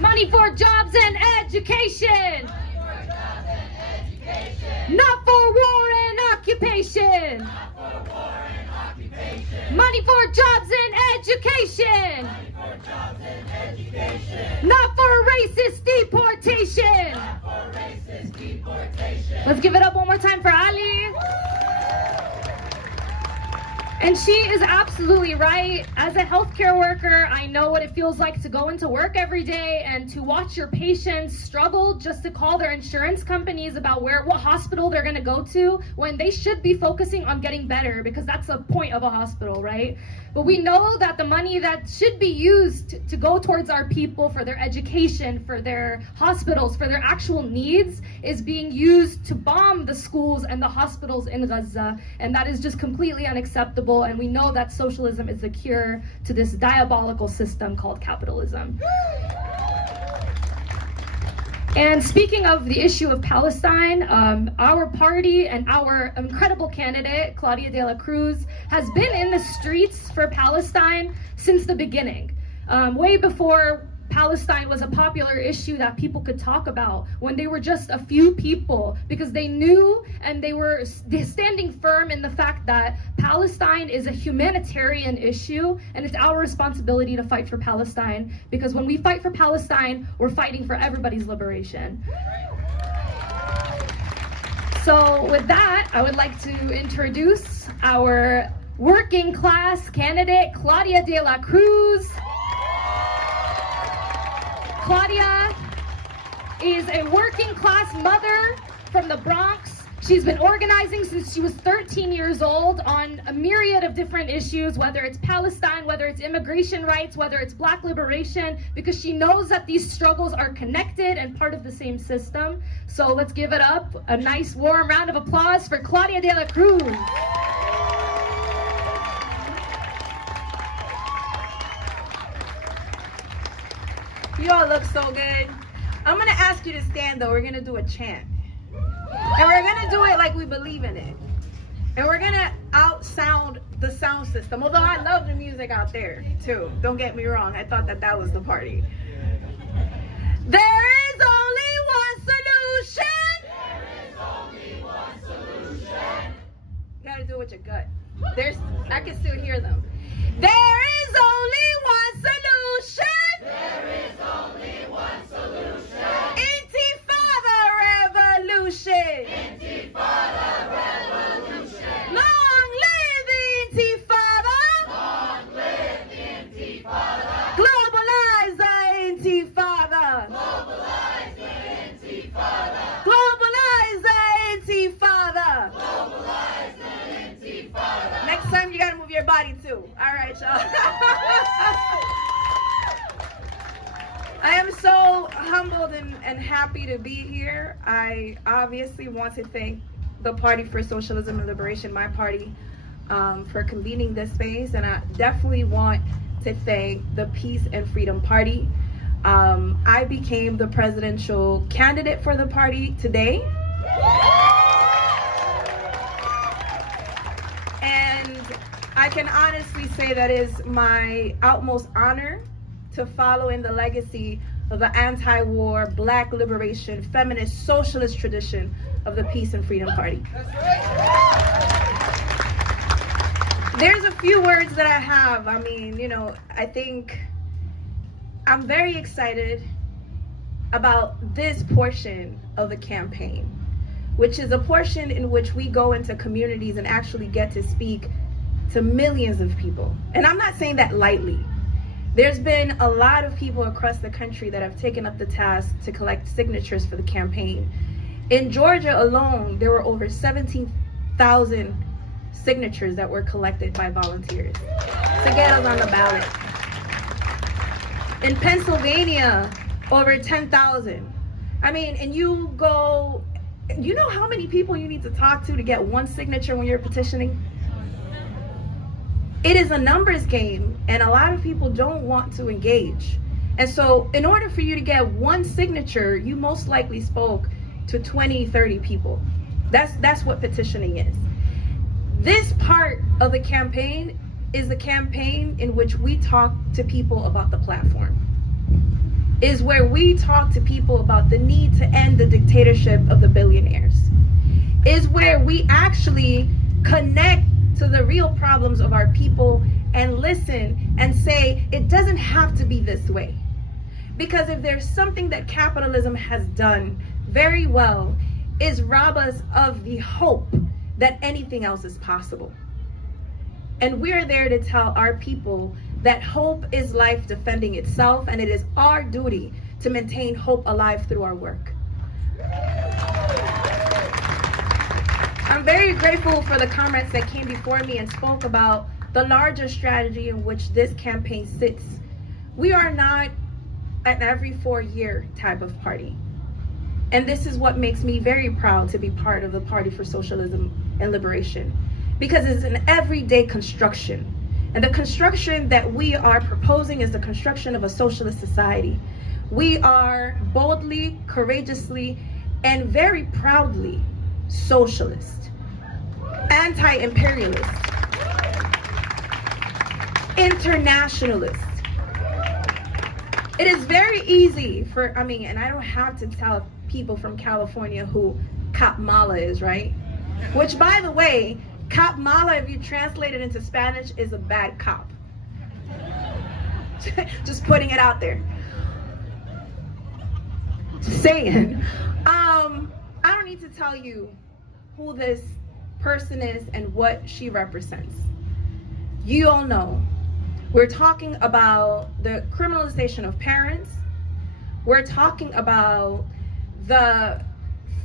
Money for jobs and education. Not for war and occupation. Money for jobs and education. Not for racist deportation. Let's give it up one more time for Ali. And she is absolutely right. As a healthcare worker, I know what it feels like to go into work every day and to watch your patients struggle just to call their insurance companies about what hospital they're gonna go to when they should be focusing on getting better, because that's the point of a hospital, right? But we know that the money that should be used to go towards our people for their education, for their hospitals, for their actual needs is being used to bomb the schools and the hospitals in Gaza. And that is just completely unacceptable. And we know that socialism is the cure to this diabolical system called capitalism. And speaking of the issue of Palestine, our party and our incredible candidate, Claudia de la Cruz, has been in the streets for Palestine since the beginning, way before Palestine was a popular issue that people could talk about, when they were just a few people, because they knew and they were standing firm in the fact that Palestine is a humanitarian issue and it's our responsibility to fight for Palestine, because when we fight for Palestine, we're fighting for everybody's liberation. So with that, I would like to introduce our working class candidate, Claudia de la Cruz. Claudia is a working class mother from the Bronx. She's been organizing since she was 13 years old on a myriad of different issues, whether it's Palestine, whether it's immigration rights, whether it's Black liberation, because she knows that these struggles are connected and part of the same system. So let's give it up, a nice warm round of applause for Claudia de la Cruz. You all look so good. I'm gonna ask you to stand though. We're gonna do a chant. And we're gonna do it like we believe in it. And we're gonna outsound the sound system. Although I love the music out there too. Don't get me wrong. I thought that was the party. There is only one solution. There is only one solution. You gotta do it with your gut. I can still hear them. There is only one solution. There is only one solution. Intifada revolution. Intifada revolution. Long live the Intifada. Long live the Intifada. Globalize the Intifada. Globalize the Intifada. Globalize the Intifada. Globalize the Intifada. Next time you gotta move your body too. All right, y'all. I am so humbled and happy to be here. I obviously want to thank the Party for Socialism and Liberation, my party, for convening this space. And I definitely want to thank the Peace and Freedom Party. I became the presidential candidate for the party today. And I can honestly say that is my utmost honor to follow in the legacy of the anti-war, Black liberation, feminist, socialist tradition of the Peace and Freedom Party. There's a few words that I have. I mean, I think I'm very excited about this portion of the campaign, which is a portion in which we go into communities and actually get to speak to millions of people. And I'm not saying that lightly. There's been a lot of people across the country that have taken up the task to collect signatures for the campaign. In Georgia alone, there were over 17,000 signatures that were collected by volunteers to get us on the ballot. In Pennsylvania, over 10,000. I mean, and you know how many people you need to talk to get one signature when you're petitioning? It is a numbers game, and a lot of people don't want to engage. And so in order for you to get one signature, you most likely spoke to 20, 30 people. That's what petitioning is. This part of the campaign is a campaign in which we talk to people about the platform. is where we talk to people about the need to end the dictatorship of the billionaires. Is where we actually connect to the real problems of our people and listen and say, it doesn't have to be this way. Because if there's something that capitalism has done very well, is rob us of the hope that anything else is possible. And we're there to tell our people that hope is life defending itself, and it is our duty to maintain hope alive through our work. I'm very grateful for the comrades that came before me and spoke about the larger strategy in which this campaign sits. We are not an every 4-year type of party. And this is what makes me very proud to be part of the Party for Socialism and Liberation, because it's an everyday construction. And the construction that we are proposing is the construction of a socialist society. We are boldly, courageously, and very proudly socialist, anti-imperialist, internationalist. It is very easy for, and I don't have to tell people from California who Cop Mala is, right? Which, by the way, Cop Mala, if you translate it into Spanish, is a bad cop. Just putting it out there. Just saying. I don't need to tell you who this person is and what she represents. You all know. We're talking about the criminalization of parents. We're talking about the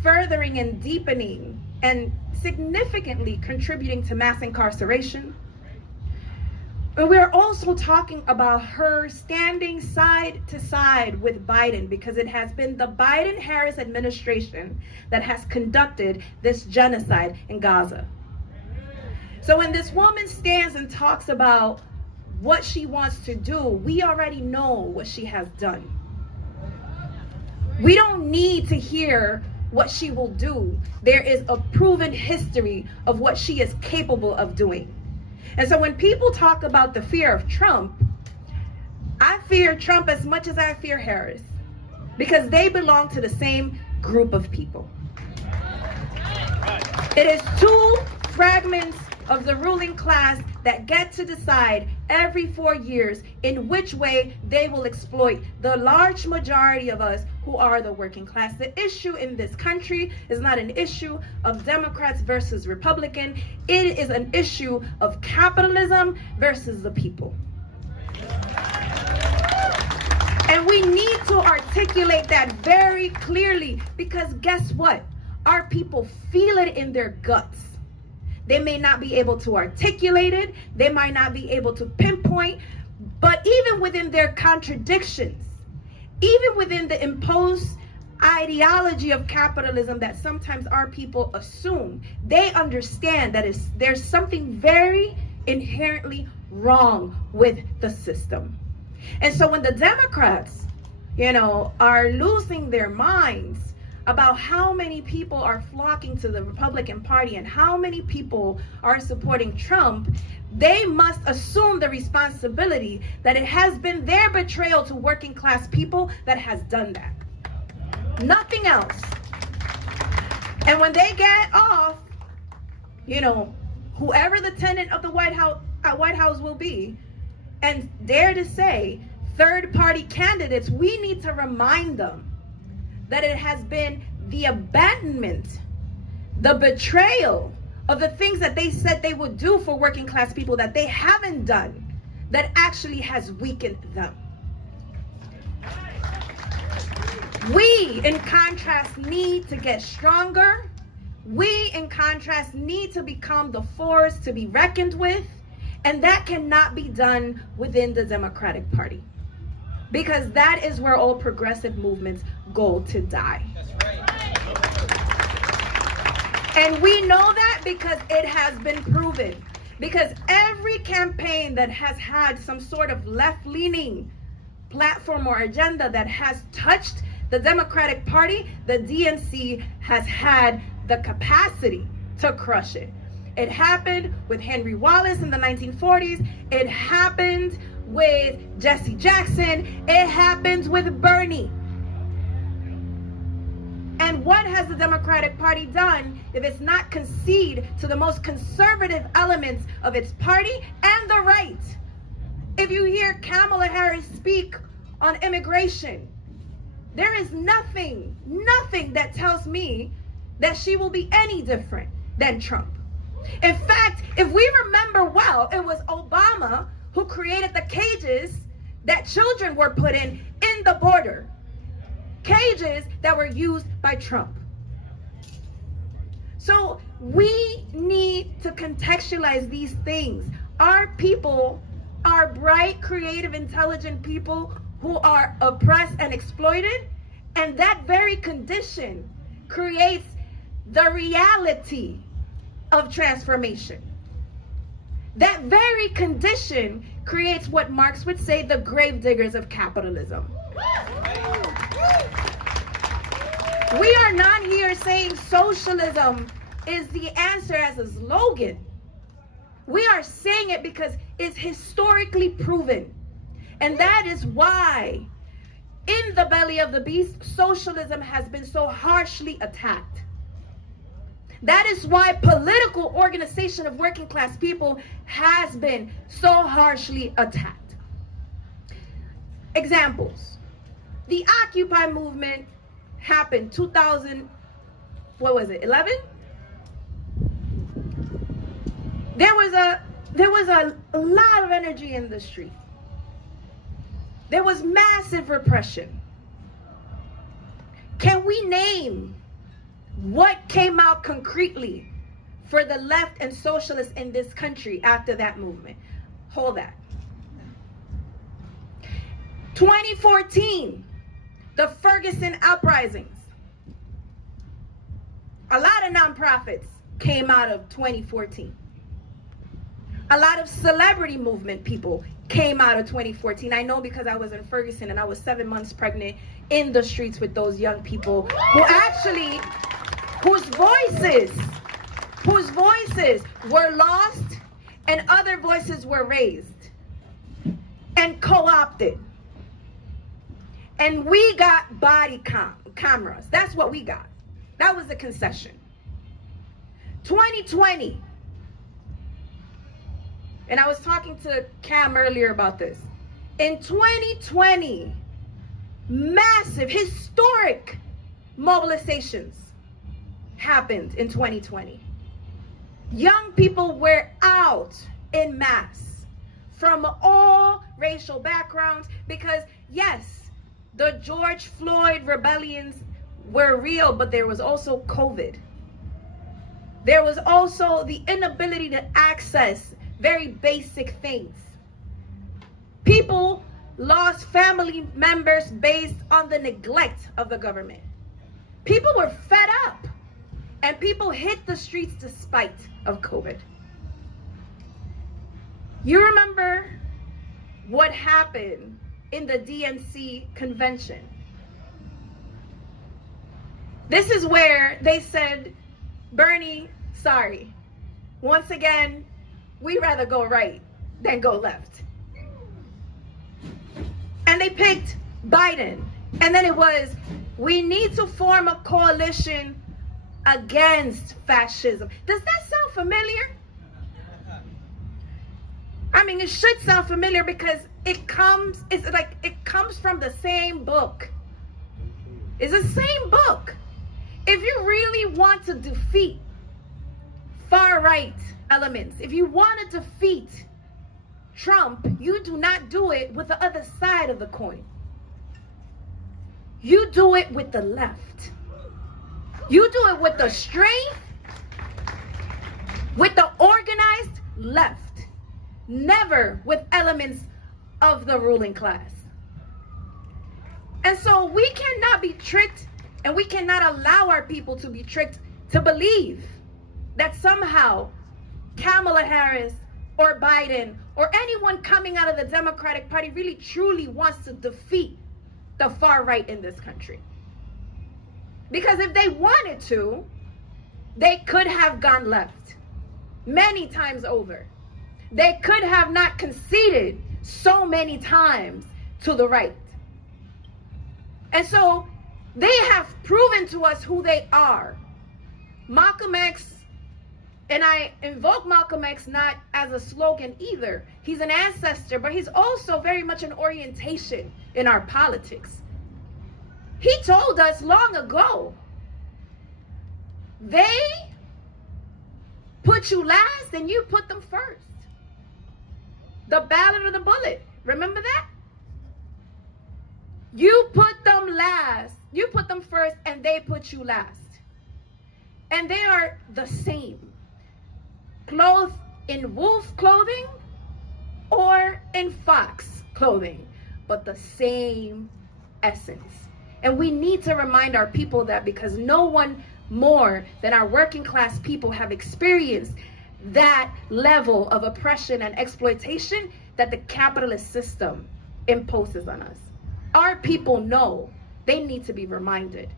furthering and deepening and significantly contributing to mass incarceration. And we're also talking about her standing side to side with Biden, because it has been the Biden-Harris administration that has conducted this genocide in Gaza. So when this woman stands and talks about what she wants to do, we already know what she has done. We don't need to hear what she will do. There is a proven history of what she is capable of doing. And so when people talk about the fear of Trump, I fear Trump as much as I fear Harris, because they belong to the same group of people. It is two fragments of the ruling class that get to decide every 4 years in which way they will exploit the large majority of us who are the working class. The issue in this country is not an issue of Democrats versus Republican. It is an issue of capitalism versus the people. And we need to articulate that very clearly, because guess what? Our people feel it in their guts. They may not be able to articulate it. They might not be able to pinpoint. But even within their contradictions, even within the imposed ideology of capitalism that sometimes our people assume, they understand that there's something very inherently wrong with the system. And so when the Democrats, are losing their minds about how many people are flocking to the Republican Party and how many people are supporting Trump, they must assume the responsibility that it has been their betrayal to working class people that has done that. Nothing else. And when they get off, whoever the tenant of the White House will be, and dare to say third-party candidates, we need to remind them that it has been the abandonment, the betrayal of the things that they said they would do for working class people that they haven't done, that actually has weakened them. We, in contrast, need to get stronger. We, in contrast, need to become the force to be reckoned with, and that cannot be done within the Democratic Party, because that is where all progressive movements go to die. That's right. And we know that because it has been proven. Because every campaign that has had some sort of left-leaning platform or agenda that has touched the Democratic Party, the DNC has had the capacity to crush it. It happened with Henry Wallace in the 1940s. It happened with Jesse Jackson. It happens with Bernie. And what has the Democratic Party done if it's not concede to the most conservative elements of its party and the right? If you hear Kamala Harris speak on immigration, there is nothing that tells me that she will be any different than Trump. In fact, if we remember well, it was Obama who created the cages that children were put in the border. Cages that were used by Trump. So we need to contextualize these things. Our people are bright, creative, intelligent people who are oppressed and exploited, and that very condition creates the reality of transformation. That very condition creates what Marx would say the gravediggers of capitalism. We are not here saying socialism is the answer as a slogan. We are saying it because it's historically proven. And that is why in the belly of the beast, socialism has been so harshly attacked. That is why political organization of working class people has been so harshly attacked. Examples. The Occupy movement happened 2011? There was a lot of energy in the street. There was massive repression. Can we name what came out concretely for the left and socialists in this country after that movement? Hold that. 2014, the Ferguson uprisings. A lot of nonprofits came out of 2014. A lot of celebrity movement people came out of 2014. I know because I was in Ferguson and I was 7 months pregnant in the streets with those young people whose voices were lost and other voices were raised and co-opted. And we got body cameras. That's what we got. That was the concession. 2020. And I was talking to Cam earlier about this. In 2020, massive, historic mobilizations happened in 2020. Young people were out in mass from all racial backgrounds because, yes, the George Floyd rebellions were real, but there was also COVID. There was also the inability to access very basic things. People lost family members based on the neglect of the government. People were fed up, and people hit the streets despite of COVID. You remember what happened in the DNC convention? This is where they said, Bernie, sorry. Once again, we'd rather go right than go left. And they picked Biden. And then it was, we need to form a coalition against fascism. Does that sound familiar? I mean, it should sound familiar because it comes from the same book. It's the same book. If you really want to defeat far-right elements, if you want to defeat Trump, you do not do it with the other side of the coin. You do it with the left. You do it with the strength, with the organized left. Never with elements of the ruling class. And so we cannot be tricked, and we cannot allow our people to be tricked to believe that somehow Kamala Harris or Biden or anyone coming out of the Democratic Party really truly wants to defeat the far right in this country. Because if they wanted to, they could have gone left many times over. They could have not conceded so many times to the right. And so they have proven to us who they are. Malcolm X, and I invoke Malcolm X not as a slogan either. He's an ancestor, but he's also very much an orientation in our politics. He told us long ago, they put you last and you put them first. The ballot or the bullet. Remember that? You put them last. You put them first and they put you last. And they are the same. Clothed in wolf clothing or in fox clothing, but the same essence. And we need to remind our people that, because no one more than our working class people have experienced that level of oppression and exploitation that the capitalist system imposes on us. Our people know. They need to be reminded.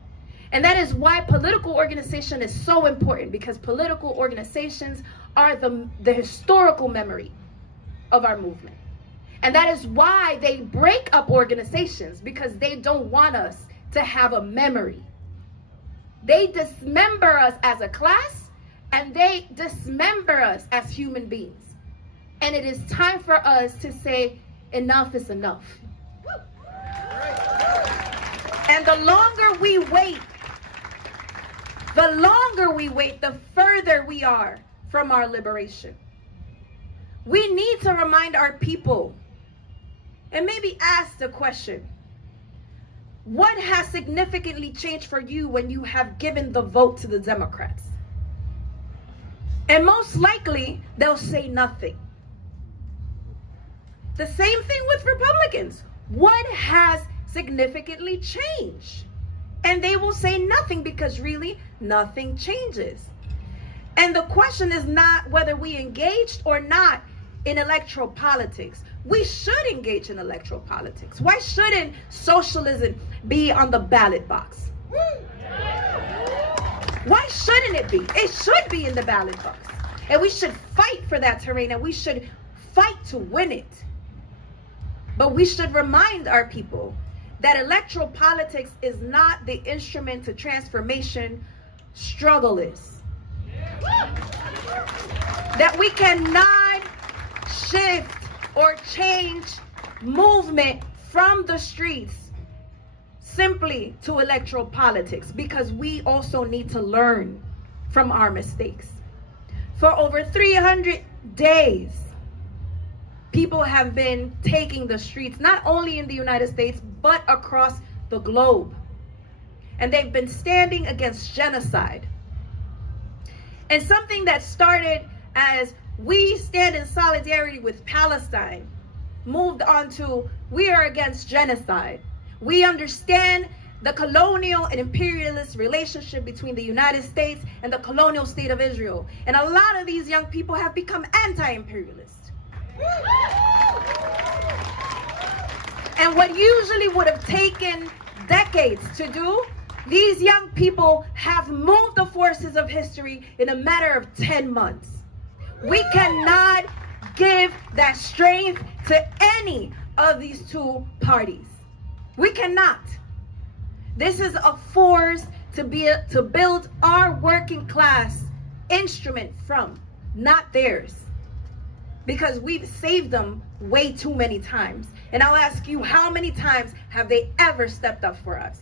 And that is why political organization is so important, because political organizations are the historical memory of our movement. And that is why they break up organizations, because they don't want us to have a memory. They dismember us as a class, and they dismember us as human beings. And it is time for us to say, enough is enough. And the longer we wait, the further we are from our liberation. We need to remind our people and maybe ask the question, what has significantly changed for you when you have given the vote to the Democrats? And most likely, they'll say nothing. The same thing with Republicans. What has significantly changed? And they will say nothing, because really nothing changes. And the question is not whether we engaged or not in electoral politics. We should engage in electoral politics. Why shouldn't socialism be on the ballot box? Why shouldn't it be? It should be in the ballot box. And we should fight for that terrain, and we should fight to win it. But we should remind our people that electoral politics is not the instrument to transformation. Struggle is. That we cannot shift or change movement from the streets simply to electoral politics, because we also need to learn from our mistakes. For over 300 days, people have been taking the streets, not only in the United States, but across the globe. And they've been standing against genocide. And something that started as we stand in solidarity with Palestine moved on to we are against genocide. We understand the colonial and imperialist relationship between the United States and the colonial state of Israel. And a lot of these young people have become anti-imperialist. And what usually would have taken decades to do, these young people have moved the forces of history in a matter of 10 months. We cannot give that strength to any of these two parties. We cannot. This is a force to build our working class instrument from, not theirs. Because we've saved them way too many times. And I'll ask you, how many times have they ever stepped up for us?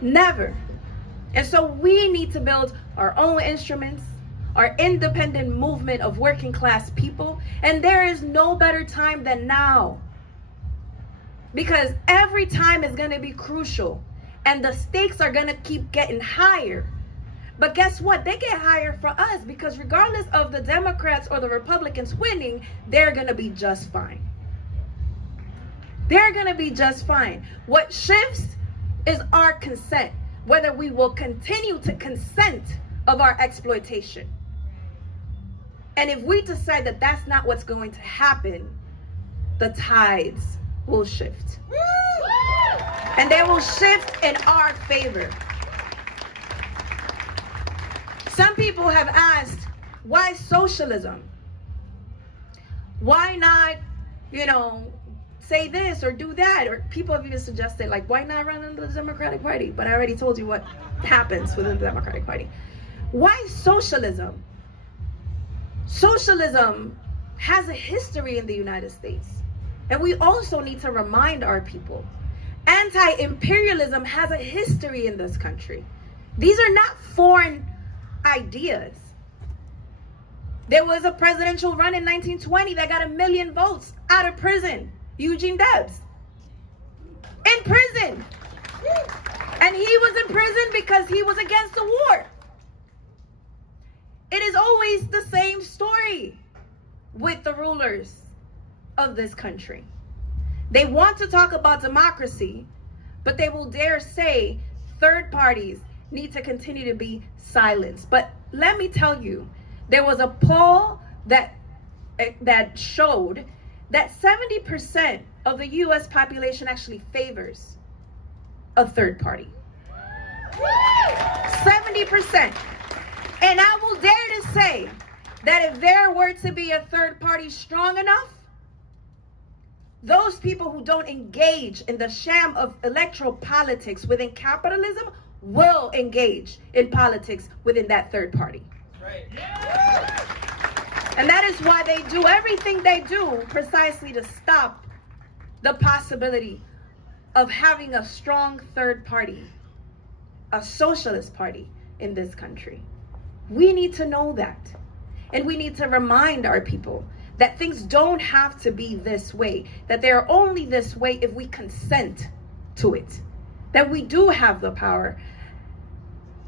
Never. And so we need to build our own instruments, our independent movement of working class people. And there is no better time than now. Because every time is going to be crucial. And the stakes are going to keep getting higher. But guess what? They get higher for us, because regardless of the Democrats or the Republicans winning, they're going to be just fine. They're going to be just fine. What shifts is our consent, whether we will continue to consent of our exploitation. And if we decide that that's not what's going to happen, the tides will shift. And they will shift in our favor. Some people have asked, why socialism? Why not you know, say this or do that. Or people have even suggested, like, why not run in the Democratic Party? But I already told you what happens within the Democratic Party. Why socialism? Socialism has a history in the United States. And we also need to remind our people. Anti-imperialism has a history in this country. These are not foreign ideas. There was a presidential run in 1920 that got 1 million votes out of prison. Eugene Debs. In prison. And he was in prison because he was against the war. It is always the same story with the rulers of this country. They want to talk about democracy, but they will dare say third parties need to continue to be silenced. But let me tell you, there was a poll that showed that 70% of the U.S. population actually favors a third party. 70%. And I will dare to say that if there were to be a third party strong enough, those people who don't engage in the sham of electoral politics within capitalism will engage in politics within that third party. Right. And that is why they do everything they do precisely to stop the possibility of having a strong third party, a socialist party in this country. We need to know that. And we need to remind our people that things don't have to be this way, that they're only this way if we consent to it, that we do have the power.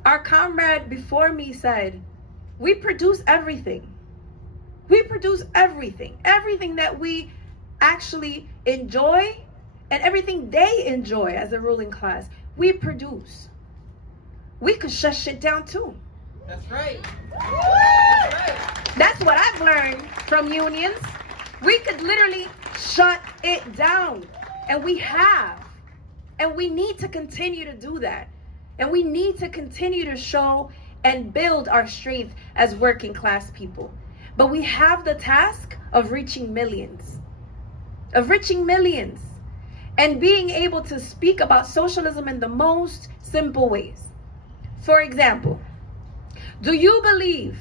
Our comrade before me said, we produce everything. We produce everything. Everything that we actually enjoy and everything they enjoy as a ruling class, we produce. We could shut shit down too. That's right. That's right. That's what I've learned from unions. We could literally shut it down. And we have. And we need to continue to do that. And we need to continue to show and build our strength as working class people. But we have the task of reaching millions. Of reaching millions. And being able to speak about socialism in the most simple ways. For example, do you believe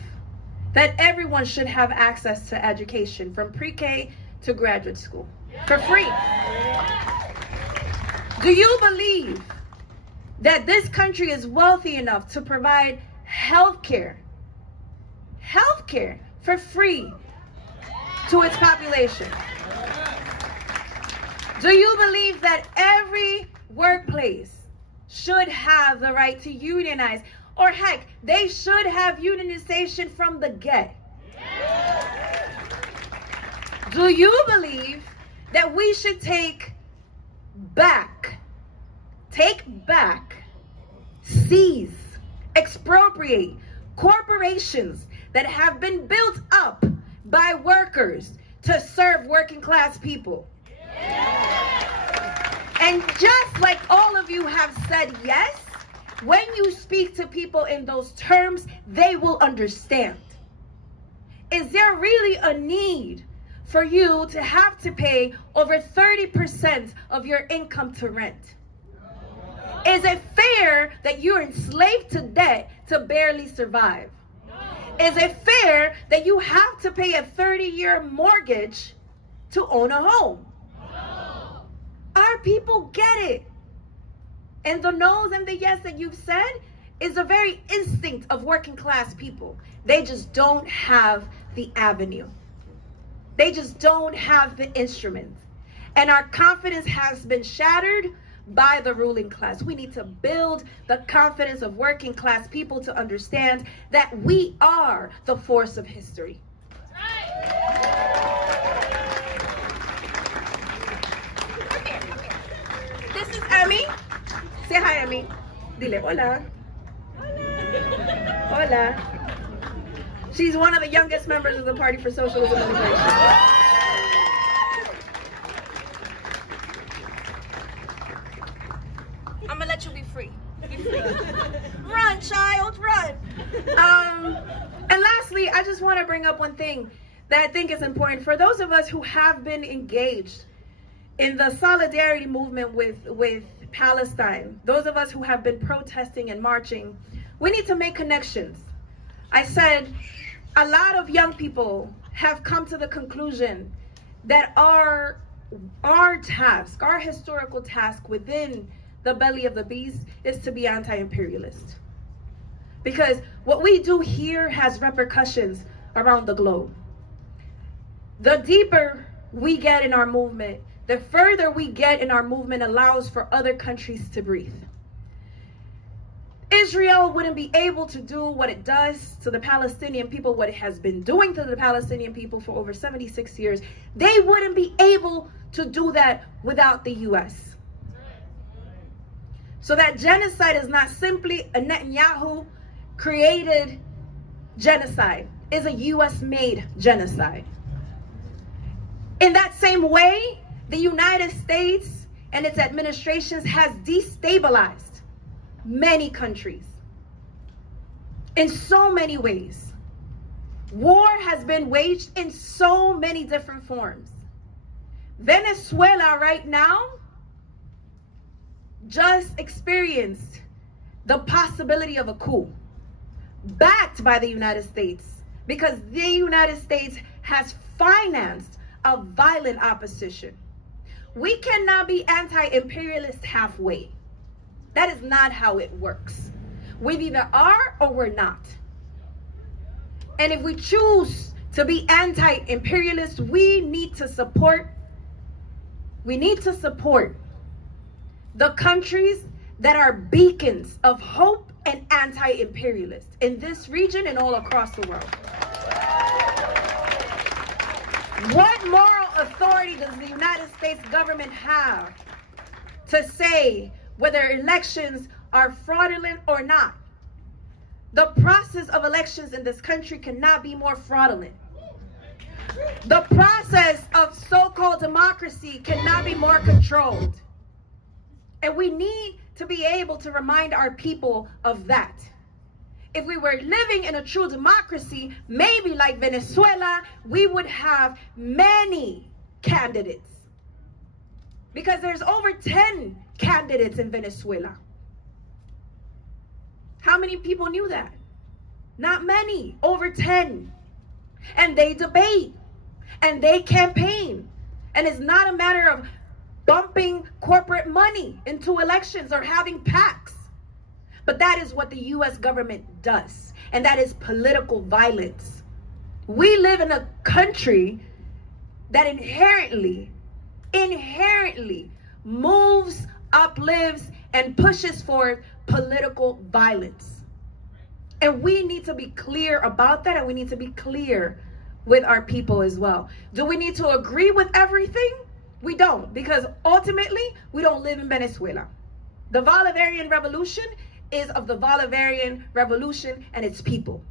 that everyone should have access to education from pre-K to graduate school for free? Do you believe that this country is wealthy enough to provide healthcare for free to its population? Do you believe that every workplace should have the right to unionize? Or heck, they should have unionization from the get. Do you believe that we should take back, seize, expropriate corporations that have been built up by workers to serve working class people? And just like all of you have said yes, when you speak to people in those terms, they will understand. Is there really a need for you to have to pay over 30% of your income to rent? Is it fair that you're enslaved to debt to barely survive? Is it fair that you have to pay a 30-year mortgage to own a home? Our people get it. And the no's and the yes that you've said is the very instinct of working class people. They just don't have the avenue. They just don't have the instruments. And our confidence has been shattered by the ruling class. We need to build the confidence of working class people to understand that we are the force of history. This is Emmy. Say hi, Emmy. Dile hola. Hola. Hola. She's one of the youngest members of the Party for Socialism and Liberation. I'm gonna let you be free. Be free. Run, child, run. And lastly, I just want to bring up one thing. that I think is important for those of us who have been engaged in the solidarity movement with Palestine, those of us who have been protesting and marching. We need to make connections. I said a lot of young people have come to the conclusion that our task, our historical task within the belly of the beast is to be anti-imperialist. Because what we do here has repercussions around the globe. The deeper we get in our movement, the further we get in our movement allows for other countries to breathe. Israel wouldn't be able to do what it does to the Palestinian people, what it has been doing to the Palestinian people for over 76 years. They wouldn't be able to do that without the U.S. So that genocide is not simply a Netanyahu created genocide. It's a U.S.-made genocide. In that same way, the United States and its administrations has destabilized many countries in so many ways. War has been waged in so many different forms. Venezuela right now just experienced the possibility of a coup backed by the United States, because the United States has financed a violent opposition. We cannot be anti-imperialist halfway. That is not how it works. We either are or we're not. And if we choose to be anti-imperialist, we need to support the countries that are beacons of hope and anti-imperialist in this region and all across the world. What moral authority does the United States government have to say whether elections are fraudulent or not? The process of elections in this country cannot be more fraudulent. The process of so-called democracy cannot be more controlled. And we need to be able to remind our people of that. If we were living in a true democracy, maybe like Venezuela, we would have many candidates. Because there's over 10 candidates in Venezuela. How many people knew that? Not many, over 10. And they debate, and they campaign. And it's not a matter of dumping corporate money into elections or having PACs. But that is what the U.S. government does, and that is political violence. We live in a country that inherently moves, uplifts, and pushes for political violence. And we need to be clear about that, and we need to be clear with our people as well. Do we need to agree with everything? We don't, because ultimately, we don't live in Venezuela. The Bolivarian Revolution is of the Bolivarian Revolution and its people.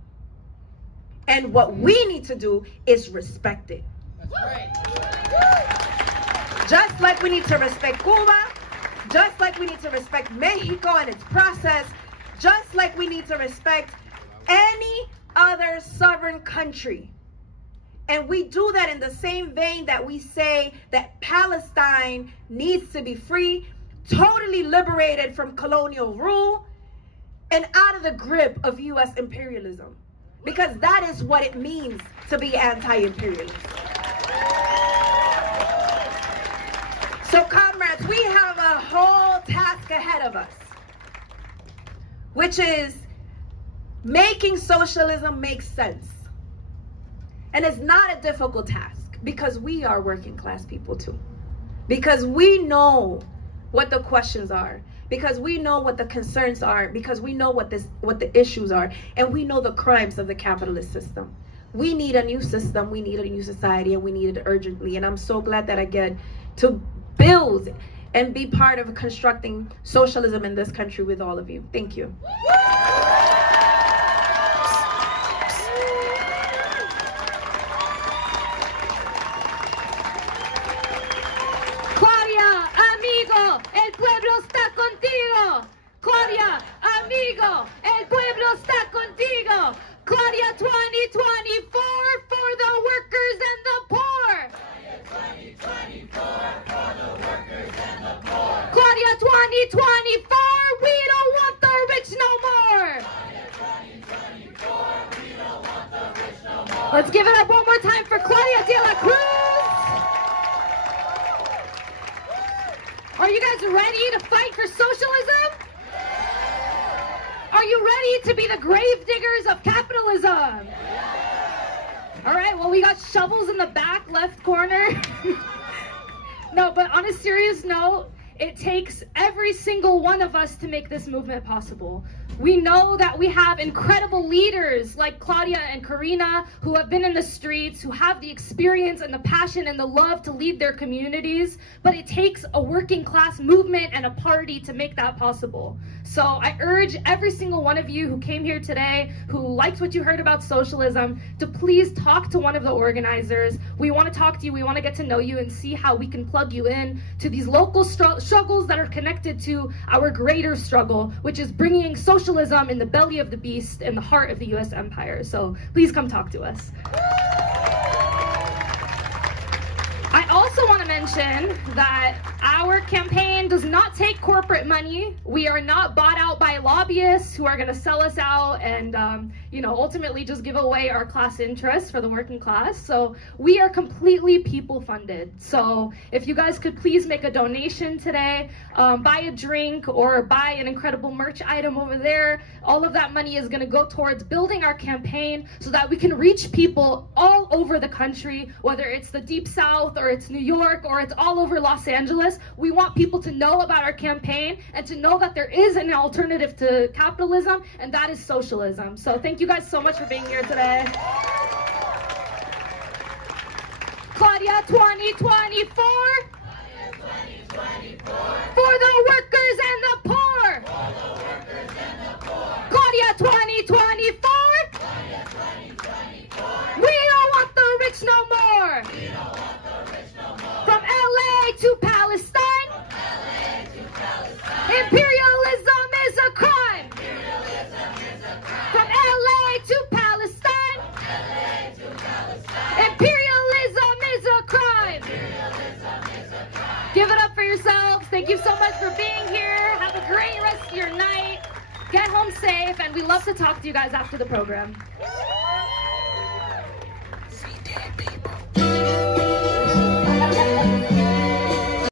And what we need to do is respect it. That's right. Just like we need to respect Cuba, just like we need to respect Mexico and its process, just like we need to respect any other sovereign country. And we do that in the same vein that we say that Palestine needs to be free, totally liberated from colonial rule, and out of the grip of U.S. imperialism. Because that is what it means to be anti-imperialist. So comrades, we have a whole task ahead of us, which is making socialism make sense. And it's not a difficult task, because we are working class people too. Because we know what the questions are, because we know what the concerns are, because we know what the issues are, and we know the crimes of the capitalist system. We need a new system, we need a new society, and we need it urgently. And I'm so glad that I get to build and be part of constructing socialism in this country with all of you. Thank you. Claudia, amigo, el pueblo está contigo. Claudia, amigo, el pueblo está contigo. Claudia 2024 for the workers' Let's give it up one more time for Claudia de la Cruz. Are you guys ready to fight for socialism? Are you ready to be the grave diggers of capitalism? All right, well, we got shovels in the back left corner. No, but on a serious note, it takes every single one of us to make this movement possible. We know that we have incredible leaders like Claudia and Karina who have been in the streets, who have the experience and the passion and the love to lead their communities, but it takes a working class movement and a party to make that possible. So I urge every single one of you who came here today, who liked what you heard about socialism, to please talk to one of the organizers. We want to talk to you, we want to get to know you and see how we can plug you in to these local struggles that are connected to our greater struggle, which is bringing socialism in the belly of the beast, in the heart of the US empire. So please come talk to us. I also want to mention that our campaign does not take corporate money. We are not bought out by lobbyists who are going to sell us out and, ultimately just give away our class interests for the working class. So we are completely people funded. So if you guys could please make a donation today, buy a drink or buy an incredible merch item over there. All of that money is going to go towards building our campaign so that we can reach people all over the country, whether it's the Deep South or it's New York or it's all over Los Angeles. We want people to know about our campaign and to know that there is an alternative to capitalism, and that is socialism. So thank you guys so much for being here today. Claudia 2024. For the workers and the poor. Claudia 2024. We don't want the rich no more. From LA to Palestine. Imperialism is a crime. From LA to Palestine. Imperialism is a crime. Give it up for yourselves. Thank you so much for being here. Have a great rest of your night. Get home safe, and we love to talk to you guys after the program. See dead people.